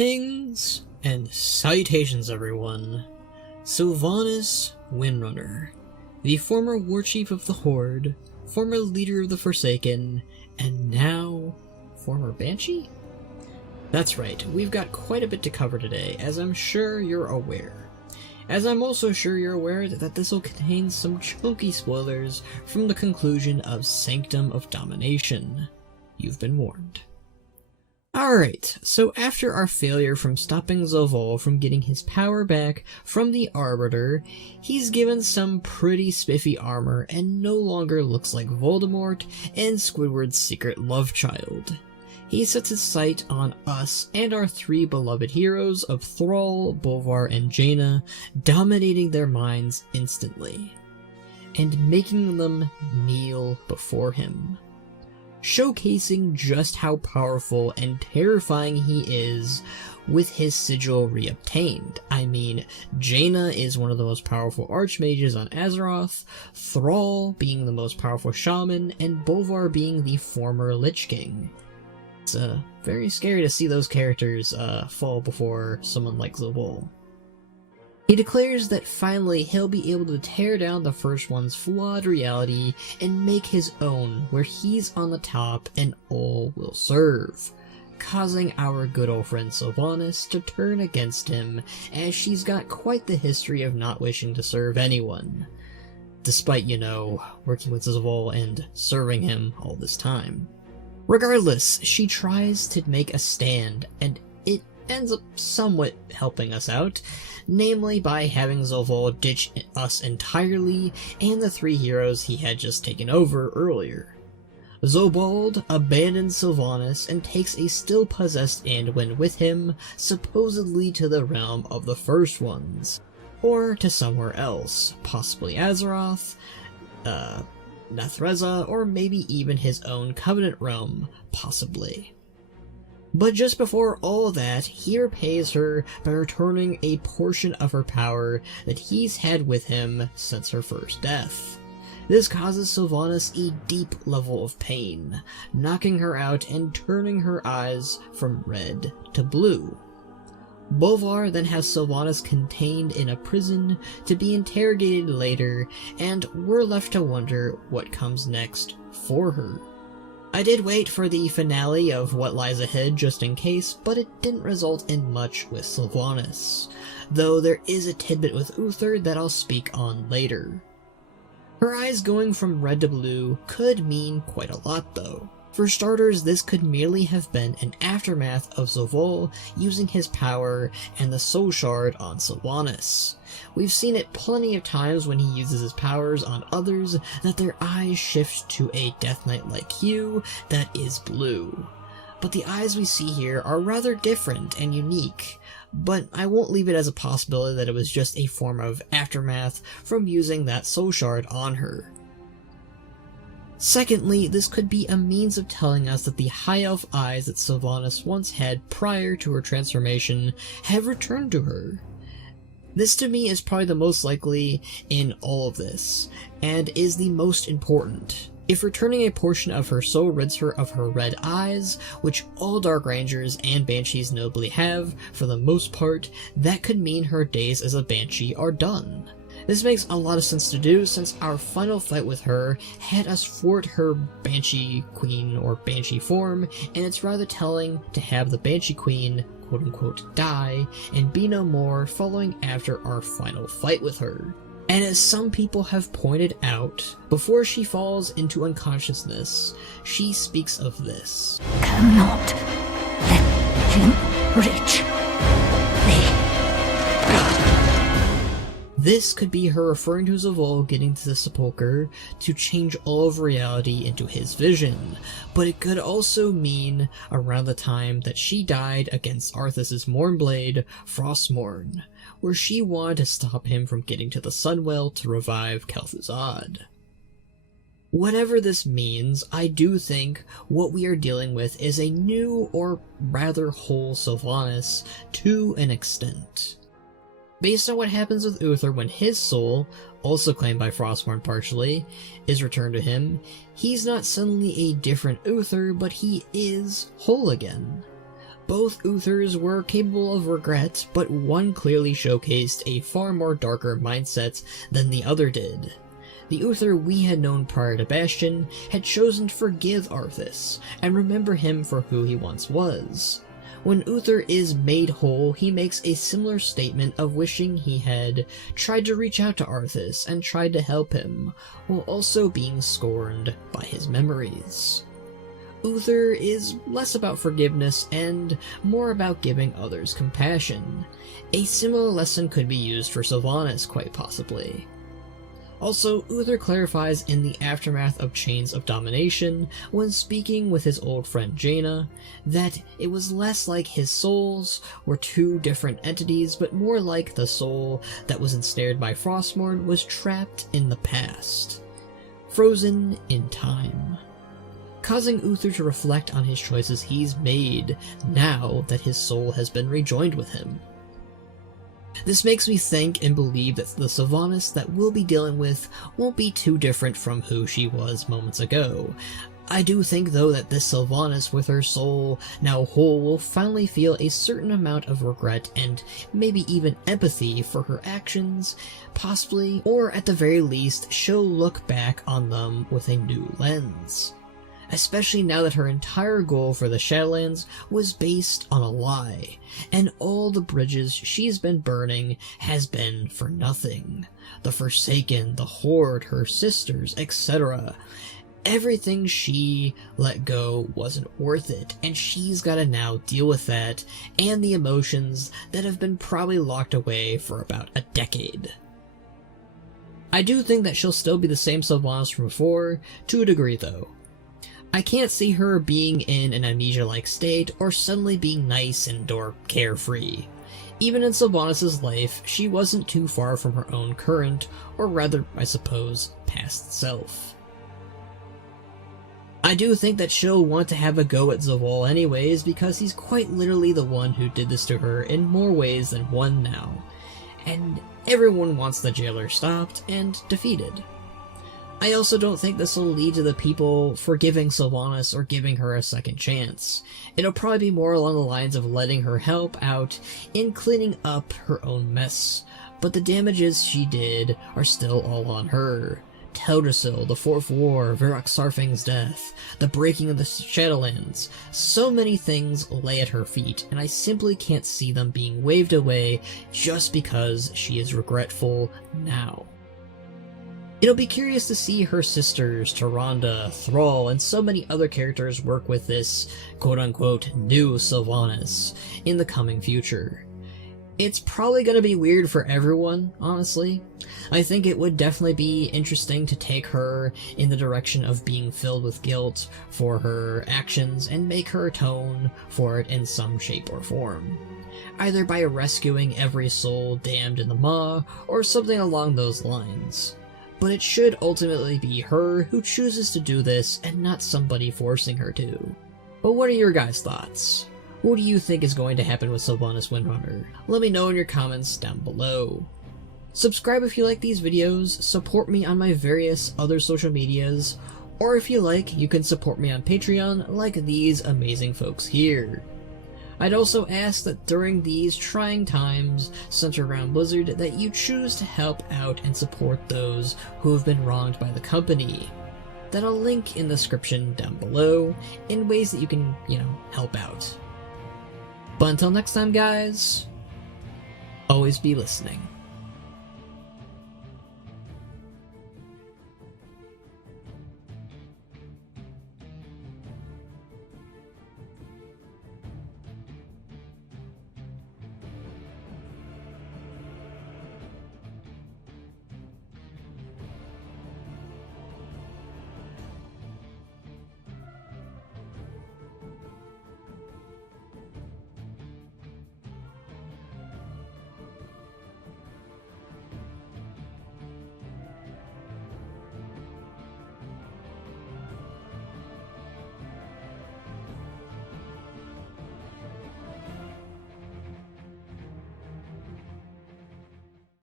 Greetings and salutations, everyone. Sylvanas Windrunner, the former war chief of the Horde, former leader of the Forsaken, and now former Banshee? That's right, we've got quite a bit to cover today, as I'm sure you're aware. As I'm also sure you're aware that this will contain some chunky spoilers from the conclusion of Sanctum of Domination. You've been warned. Alright, so after our failure from stopping Zovol from getting his power back from the Arbiter, he's given some pretty spiffy armor and no longer looks like Voldemort and Squidward's secret love child. He sets his sight on us and our three beloved heroes of Thrall, Bolvar, and Jaina, dominating their minds instantly, and making them kneel before him, showcasing just how powerful and terrifying he is with his sigil reobtained. I mean, Jaina is one of the most powerful archmages on Azeroth, Thrall being the most powerful shaman, and Bolvar being the former Lich King. It's very scary to see those characters fall before someone like Zovol. He declares that finally he'll be able to tear down the First One's flawed reality and make his own, where he's on the top and all will serve, causing our good old friend Sylvanas to turn against him, as she's got quite the history of not wishing to serve anyone, despite, you know, working with Zovol and serving him all this time. Regardless, she tries to make a stand, and it ends up somewhat helping us out, namely by having Zovol ditch us entirely and the three heroes he had just taken over earlier. Zobald abandons Sylvanas and takes a still possessed Anduin with him, supposedly to the realm of the First Ones, or to somewhere else, possibly Azeroth, Nathreza, or maybe even his own Covenant realm, possibly. But just before all that, he repays her by returning a portion of her power that he's had with him since her first death. This causes Sylvanas a deep level of pain, knocking her out and turning her eyes from red to blue. Bolvar then has Sylvanas contained in a prison to be interrogated later, and we're left to wonder what comes next for her. I did wait for the finale of what lies ahead just in case, but it didn't result in much with Sylvanas, though there is a tidbit with Uther that I'll speak on later. Her eyes going from red to blue could mean quite a lot though. For starters, this could merely have been an aftermath of Zovol using his power and the Soul Shard on Sylvanas. We've seen it plenty of times when he uses his powers on others that their eyes shift to a Death Knight-like hue that is blue. But the eyes we see here are rather different and unique, but I won't leave it as a possibility that it was just a form of aftermath from using that Soul Shard on her. Secondly, this could be a means of telling us that the High Elf eyes that Sylvanas once had prior to her transformation have returned to her. This to me is probably the most likely in all of this, and is the most important. If returning a portion of her soul rids her of her red eyes, which all Dark Rangers and Banshees notably have for the most part, that could mean her days as a Banshee are done. This makes a lot of sense to do, since our final fight with her had us thwart her Banshee Queen or Banshee form, and it's rather telling to have the Banshee Queen quote-unquote die and be no more following after our final fight with her. And as some people have pointed out, before she falls into unconsciousness, she speaks of this. Cannot let him reach me. This could be her referring to Zovol getting to the Sepulchre to change all of reality into his vision, but it could also mean around the time that she died against Arthas' Mournblade, Frostmourne, where she wanted to stop him from getting to the Sunwell to revive Kel'Thuzad. Whatever this means, I do think what we are dealing with is a new, or rather whole Sylvanas to an extent. Based on what happens with Uther when his soul, also claimed by Frostmourne partially, is returned to him, he's not suddenly a different Uther, but he is whole again. Both Uthers were capable of regret, but one clearly showcased a far more darker mindset than the other did. The Uther we had known prior to Bastion had chosen to forgive Arthas and remember him for who he once was. When Uther is made whole, he makes a similar statement of wishing he had tried to reach out to Arthas and tried to help him, while also being scorned by his memories. Uther is less about forgiveness and more about giving others compassion. A similar lesson could be used for Sylvanas, quite possibly. Also, Uther clarifies in the aftermath of Chains of Domination, when speaking with his old friend Jaina, that it was less like his souls were two different entities, but more like the soul that was ensnared by Frostmourne was trapped in the past, frozen in time, causing Uther to reflect on his choices he's made now that his soul has been rejoined with him. This makes me think and believe that the Sylvanas that we'll be dealing with won't be too different from who she was moments ago. I do think, though, that this Sylvanas with her soul now whole will finally feel a certain amount of regret and maybe even empathy for her actions, possibly, or at the very least, she'll look back on them with a new lens. Especially now that her entire goal for the Shadowlands was based on a lie, and all the bridges she's been burning has been for nothing. The Forsaken, the Horde, her sisters, etc. Everything she let go wasn't worth it, and she's gotta now deal with that, and the emotions that have been probably locked away for about a decade. I do think that she'll still be the same Sylvanas from before, to a degree though. I can't see her being in an amnesia-like state, or suddenly being nice and or carefree. Even in Sylvanas' life, she wasn't too far from her own current, or rather, I suppose, past self. I do think that she'll want to have a go at Zaval anyways, because he's quite literally the one who did this to her in more ways than one now, and everyone wants the jailer stopped and defeated. I also don't think this will lead to the people forgiving Sylvanas or giving her a second chance. It'll probably be more along the lines of letting her help out in cleaning up her own mess, but the damages she did are still all on her. Teldrassil, the Fourth War, Varrock Sarfang's death, the breaking of the Shadowlands, so many things lay at her feet, and I simply can't see them being waved away just because she is regretful now. It'll be curious to see her sisters, Tyrande, Thrall, and so many other characters work with this quote-unquote new Sylvanas in the coming future. It's probably going to be weird for everyone, honestly. I think it would definitely be interesting to take her in the direction of being filled with guilt for her actions and make her atone for it in some shape or form. Either by rescuing every soul damned in the Maw, or something along those lines. But it should ultimately be her who chooses to do this and not somebody forcing her to. But what are your guys' thoughts? What do you think is going to happen with Sylvanas Windrunner? Let me know in your comments down below. Subscribe if you like these videos, support me on my various other social medias, or if you like, you can support me on Patreon like these amazing folks here. I'd also ask that during these trying times centered around Blizzard that you choose to help out and support those who have been wronged by the company. That I'll link in the description down below in ways that you can, help out. But until next time, guys, always be listening.